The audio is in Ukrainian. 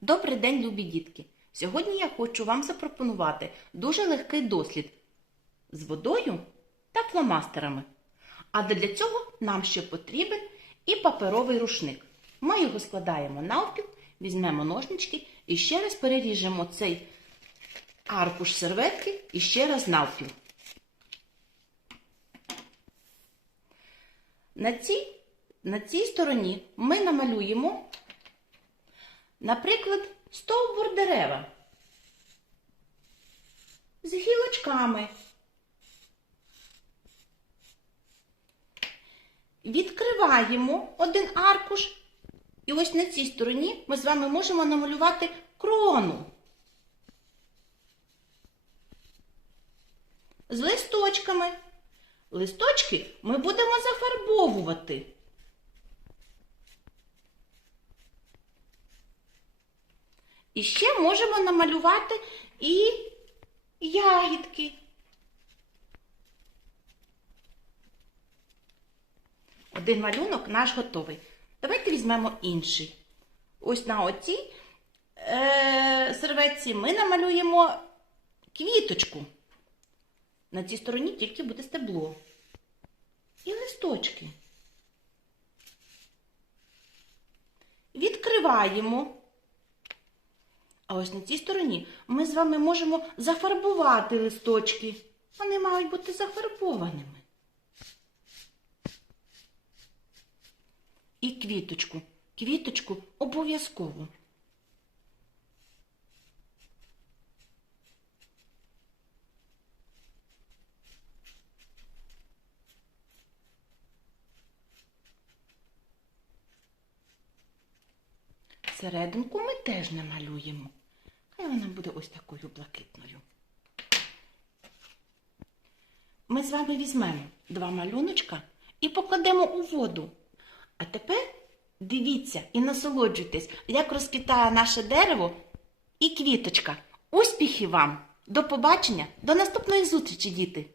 Добрий день, любі дітки! Сьогодні я хочу вам запропонувати дуже легкий дослід з водою та фломастерами. А для цього нам ще потрібен і паперовий рушник. Ми його складаємо навпіл, візьмемо ножнички і ще раз переріжемо цей аркуш серветки і ще раз навпіл. На цій, на цій стороні ми намалюємо Наприклад, стовбур дерева з гілочками. Відкриваємо один аркуш, і ось на цій стороні ми з вами можемо намалювати крону. З листочками. Листочки ми будемо зафарбовувати. І ще можемо намалювати і ягідки. Один малюнок наш готовий. Давайте візьмемо інший. Ось на оцій е, серветці ми намалюємо квіточку. На цій стороні тільки буде стебло. І листочки. Відкриваємо. А ось на цій стороні ми з вами можемо зафарбувати листочки. Вони мають бути зафарбованими. І квіточку. Квіточку обов'язково. Серединку ми теж намалюємо. Хай вона буде ось такою блакитною. Ми з вами візьмемо два малюночка і покладемо у воду. А тепер дивіться і насолоджуйтесь, як розквітає наше дерево і квіточка. Успіхів вам! До побачення, до наступної зустрічі, діти!